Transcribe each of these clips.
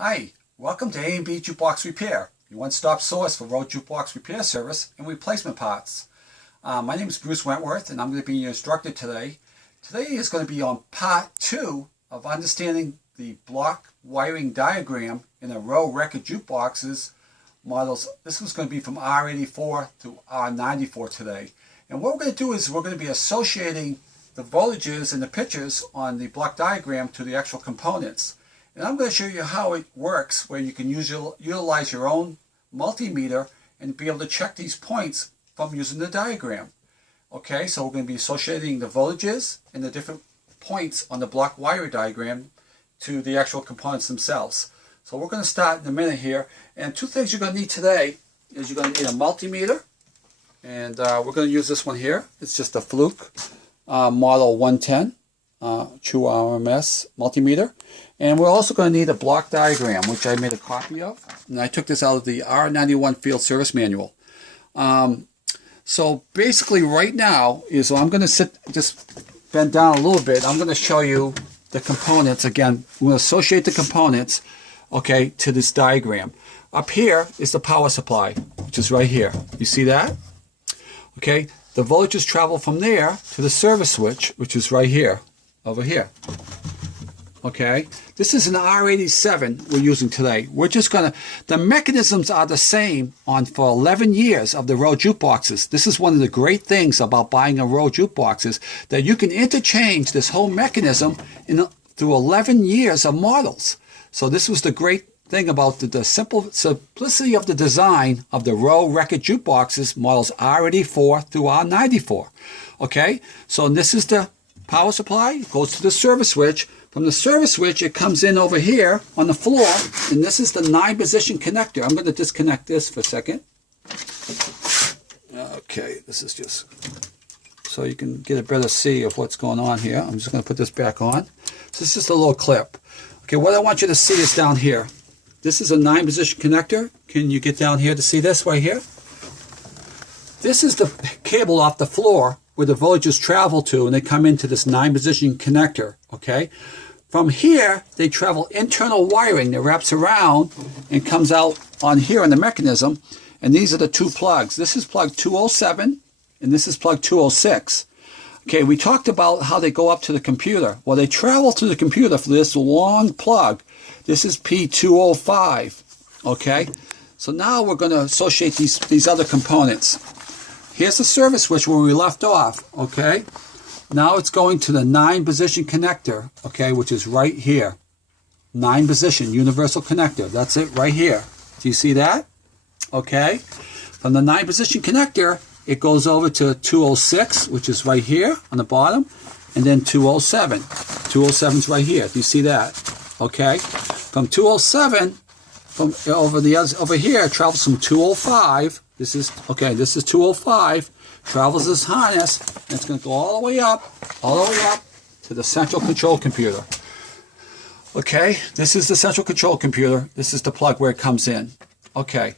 Hi, welcome to A&B Jukebox Repair, your one-stop source for road jukebox repair service and replacement parts. My name is Bruce Wentworth and I'm going to be your instructor today. Today is going to be on part 2 of understanding the block wiring diagram in a row record jukeboxes models. This was going to be from R84 to R94 today. And what we're going to do is we're going to be associating the voltages and the pictures on the block diagram to the actual components. And I'm going to show you how it works, where you can utilize your own multimeter and be able to check these points from using the diagram. Okay, so we're going to be associating the voltages and the different points on the block wire diagram to the actual components themselves. So we're going to start in a minute here. And two things you're going to need today is you're going to need a multimeter. And we're going to use this one here. It's just a Fluke Model 110 True RMS multimeter. And we're also going to need a block diagram, which I made a copy of. And I took this out of the R91 Field Service Manual. So basically right now is I'm going to just bend down a little bit. I'm going to show you the components. Again, we're going to associate the components, okay, to this diagram. Up here is the power supply, which is right here. You see that? Okay, the voltages travel from there to the service switch, which is right here, over here. Okay, this is an R87 we're using today. We're just going to, the mechanisms are the same for 11 years of the row jukeboxes. This is one of the great things about buying a row jukeboxes, that you can interchange this whole mechanism through 11 years of models. So this was the great thing about the simplicity of the design of the row record jukeboxes, models R84 through R94. Okay, so this is the power supply. It goes to the service switch. From the service switch, it comes in over here on the floor, and this is the 9-position connector. I'm going to disconnect this for a second. Okay, this is just so you can get a better see of what's going on here. I'm just going to put this back on. So it's just a little clip. Okay, what I want you to see is down here. This is a 9-position connector. Can you get down here to see this right here? This is the cable off the floor where the voltages travel to, and they come into this 9-position connector, okay? From here, they travel internal wiring that wraps around and comes out on here in the mechanism, and these are the two plugs. This is plug 207, and this is plug 206. Okay, we talked about how they go up to the computer. Well, they travel to the computer for this long plug. This is P205, okay? So now we're going to associate these other components. Here's the service switch where we left off, okay? Now it's going to the 9-position connector, okay, which is right here. 9-position universal connector. That's it right here. Do you see that? Okay. From the 9-position connector, it goes over to 206, which is right here on the bottom, and then 207. 207's right here. Do you see that? Okay. From 207, from over here, it travels from 205. This is 205, travels this harness, and it's going to go all the way up to the central control computer. Okay, this is the central control computer. This is the plug where it comes in. Okay,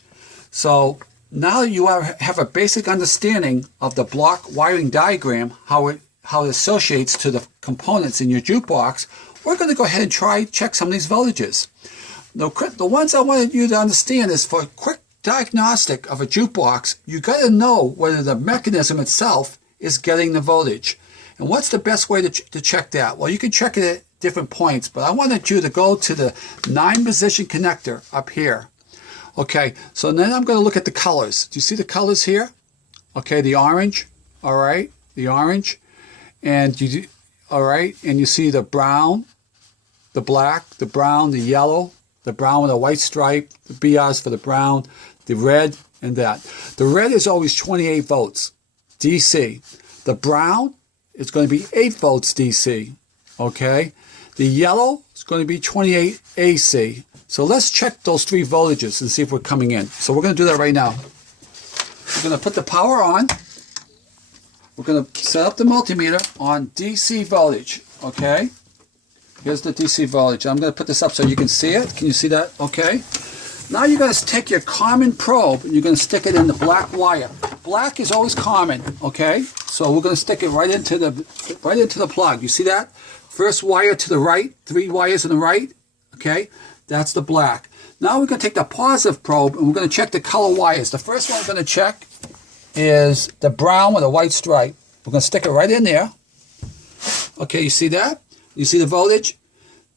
so now you have a basic understanding of the block wiring diagram, how it associates to the components in your jukebox. We're going to go ahead and check some of these voltages. The ones I wanted you to understand is for a quick diagnostic of a jukebox, you got to know whether the mechanism itself is getting the voltage. And what's the best way to check that? Well, you can check it at different points, but I wanted you to go to the 9-position connector up here. Okay, so then I'm going to look at the colors. Do you see the colors here? Okay, the orange, all right, the orange, and you see the brown, the black, the brown, the yellow, the brown with a white stripe, the BRs for the brown, the red, and that. The red is always 28 volts DC. The brown is going to be 8 volts DC. Okay? The yellow is going to be 28 AC. So let's check those 3 voltages and see if we're coming in. So we're going to do that right now. We're going to put the power on. We're going to set up the multimeter on DC voltage. Okay? Here's the DC voltage. I'm going to put this up so you can see it. Can you see that? Okay. Now you're going to take your common probe and you're going to stick it in the black wire. Black is always common. Okay. So we're going to stick it right into the plug. You see that? First wire to the right. 3 wires on the right. Okay. That's the black. Now we're going to take the positive probe and we're going to check the color wires. The first one we're going to check is the brown with a white stripe. We're going to stick it right in there. Okay, you see that? You see the voltage?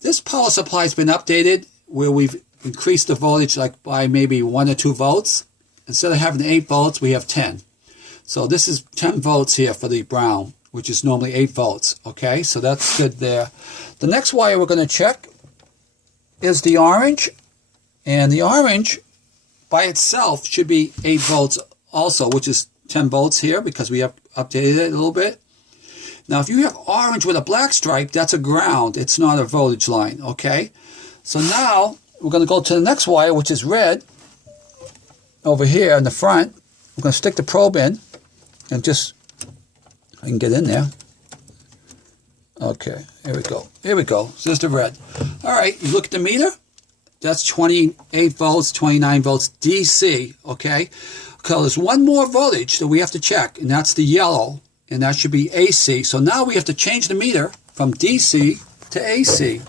This power supply has been updated where we've increased the voltage like by maybe 1 or 2 volts. Instead of having 8 volts, we have 10. So this is 10 volts here for the brown, which is normally 8 volts. Okay, so that's good there. The next wire we're going to check is the orange. And the orange by itself should be 8 volts also, which is 10 volts here because we have updated it a little bit. Now, if you have orange with a black stripe, that's a ground. It's not a voltage line, okay? So now we're going to go to the next wire, which is red, over here in the front. We're going to stick the probe in and just, I can get in there. Okay, here we go. Here we go. So there's the red. All right, you look at the meter. That's 28 volts, 29 volts DC, okay? So there's one more voltage that we have to check, and that's the yellow, and that should be AC. So now we have to change the meter from DC to AC.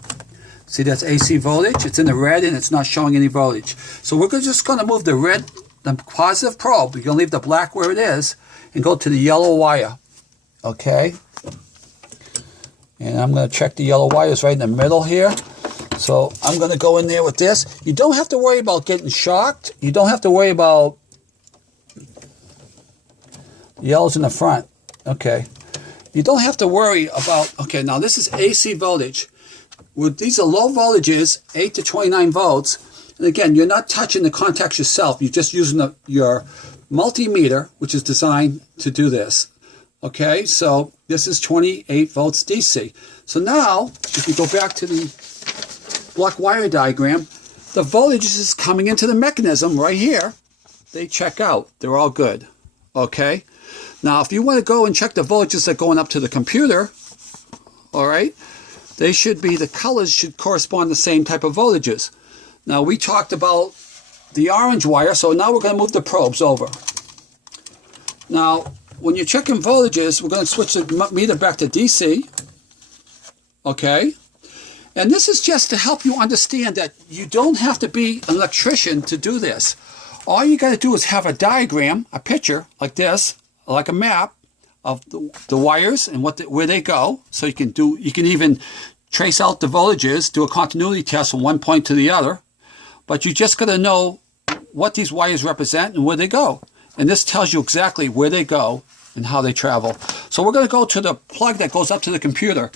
See, that's AC voltage. It's in the red, and it's not showing any voltage. So we're just going to move the red, the positive probe. We're going to leave the black where it is and go to the yellow wire, okay? And I'm going to check the yellow wires right in the middle here. So I'm going to go in there with this. You don't have to worry about getting shocked. You don't have to worry about yellows in the front. Okay. You don't have to worry about, okay, now this is AC voltage. These are low voltages, 8 to 29 volts. And again, you're not touching the contacts yourself. You're just using your multimeter, which is designed to do this. Okay, so this is 28 volts DC. So now, if you go back to the block wire diagram, the voltage is coming into the mechanism right here. They check out. They're all good. Okay. Now, if you want to go and check the voltages that are going up to the computer, all right, they should be, the colors should correspond to the same type of voltages. Now, we talked about the orange wire, so now we're going to move the probes over. Now, when you're checking voltages, we're going to switch the meter back to DC. Okay. And this is just to help you understand that you don't have to be an electrician to do this. All you got to do is have a diagram, a picture like this, like a map of the wires and where they go. So you can even trace out the voltages, do a continuity test from one point to the other. But you just got to know what these wires represent and where they go. And this tells you exactly where they go and how they travel. So we're going to go to the plug that goes up to the computer.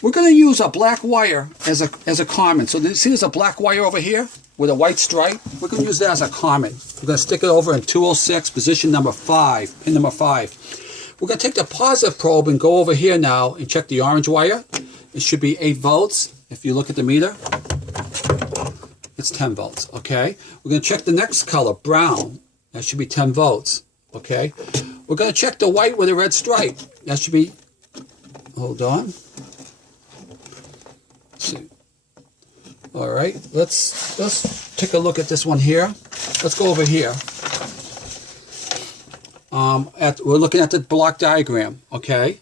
We're going to use a black wire as a common. So you see there's a black wire over here with a white stripe? We're going to use that as a common. We're going to stick it over in 206, position number 5, pin number 5. We're going to take the positive probe and go over here now and check the orange wire. It should be 8 volts. If you look at the meter, it's 10 volts, okay? We're going to check the next color, brown. That should be 10 volts, okay? We're going to check the white with a red stripe. That should be, hold on. See. All right, let's take a look at this one here. Let's go over here. We're looking at the block diagram. Okay.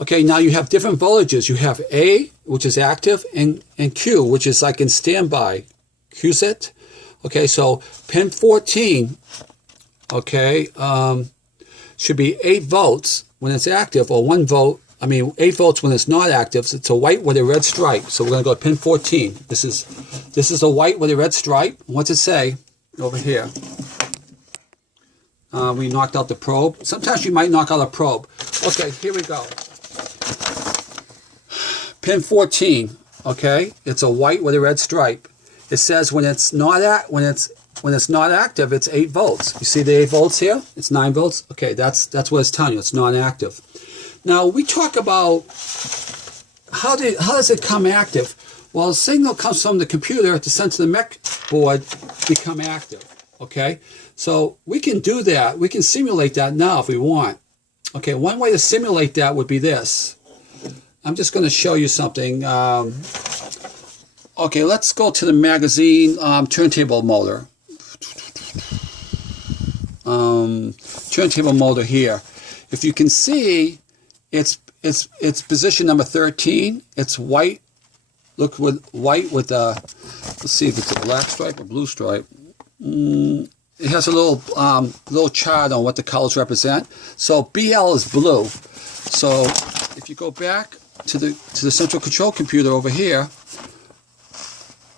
Okay. Now you have different voltages. You have A, which is active, and Q, which is like in standby. QSET. Okay. So pin 14. Okay. Should be 8 volts when it's active, or 1 volt. 8 volts when it's not active. So it's a white with a red stripe. So we're going to go to pin 14. This is a white with a red stripe. What's it say over here? We knocked out the probe. Sometimes you might knock out a probe. Okay, here we go. Pin 14. Okay, it's a white with a red stripe. It says when it's not active, it's 8 volts. You see the 8 volts here? It's 9 volts. Okay, that's what it's telling you. It's non-active. Now, we talk about how does it come active? Well, the signal comes from the computer to send to the mech board become active, okay? So we can do that. We can simulate that now if we want. Okay, one way to simulate that would be this. I'm just going to show you something. Okay, let's go to the magazine turntable motor. Turntable motor here. If you can see, it's position number 13. It's white look with white with let's see if it's a black stripe or blue stripe. It has a little chart on what the colors represent. So BL is blue. So if you go back to the central control computer over here,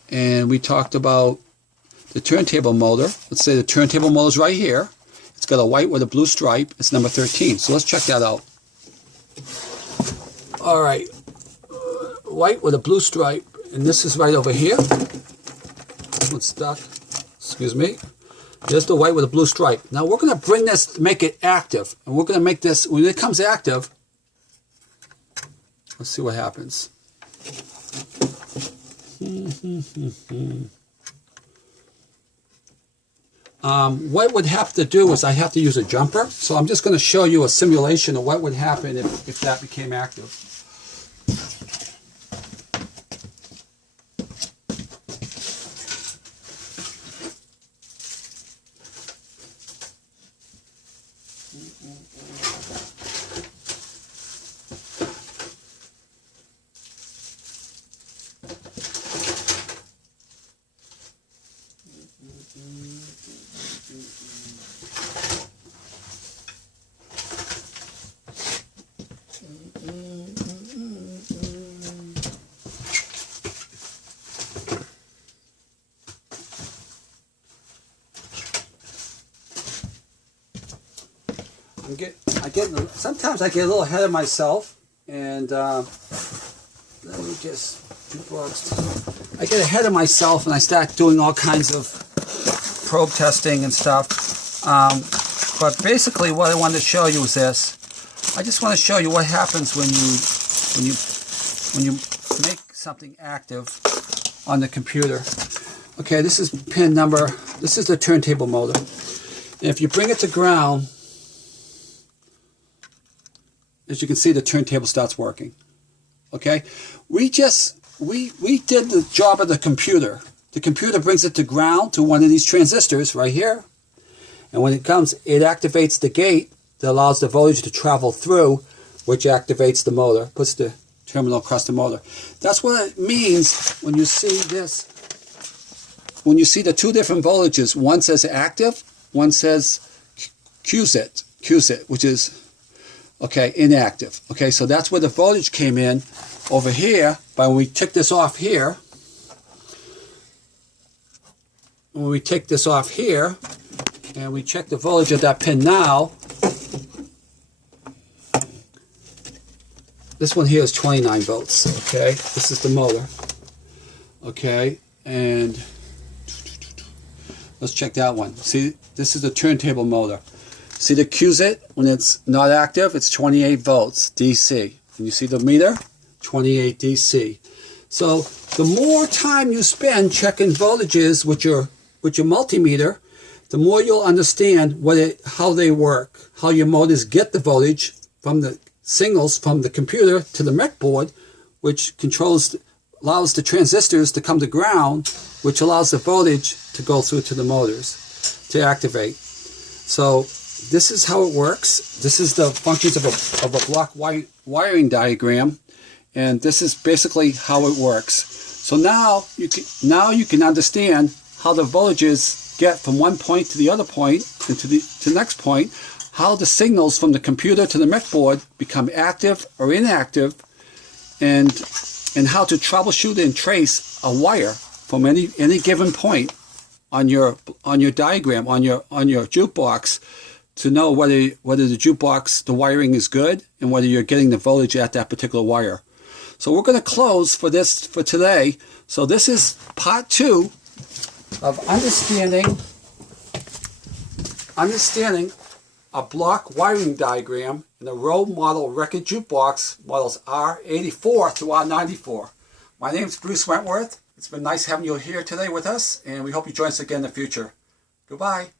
and we talked about the turntable motor. Let's say the turntable motor is right here. It's got a white with a blue stripe. It's number 13. So let's check that out. All right, white with a blue stripe, and this is right over here. This one's stuck. Excuse me. There's the white with a blue stripe. Now we're going to bring this, make it active, and we're going to make this, when it comes active, let's see what happens. What would have to do is I have to use a jumper. So I'm just going to show you a simulation of what would happen if that became active. Sometimes I get a little ahead of myself, and let me just jukebox. I get ahead of myself and I start doing all kinds of probe testing and stuff. But basically, what I wanted to show you is this. I just want to show you what happens when you make something active on the computer. Okay, this is pin number. This is the turntable motor. And if you bring it to ground, as you can see, the turntable starts working. Okay, we did the job of the computer. The computer brings it to ground to one of these transistors right here, and when it comes, it activates the gate that allows the voltage to travel through, which activates the motor, puts the terminal across the motor. That's what it means when you see this. When you see the two different voltages, one says active, one says QSIT, which is okay, inactive. Okay, so that's where the voltage came in over here. But when we took this off here, and we check the voltage of that pin now, this one here is 29 volts. Okay, this is the motor. Okay, and let's check that one. See, this is the turntable motor. See the QSIT, when it's not active, it's 28 volts DC. And you see the meter? 28 DC. So the more time you spend checking voltages with your multimeter, the more you'll understand how they work, how your motors get the voltage from the signals from the computer to the mech board, which allows the transistors to come to ground, which allows the voltage to go through to the motors to activate. So this is how it works. This is the functions of a block wiring diagram, and this is basically how it works. So now you can understand how the voltages get from one point to the other point and to the next point, how the signals from the computer to the mech board become active or inactive, and how to troubleshoot and trace a wire from any given point on your diagram on your jukebox, to know whether the jukebox, the wiring is good, and whether you're getting the voltage at that particular wire. So we're going to close for today. So this is part 2 of understanding a block wiring diagram in a rowe model record jukebox models R84 through R94. My name is Bruce Wentworth. It's been nice having you here today with us, and we hope you join us again in the future. Goodbye.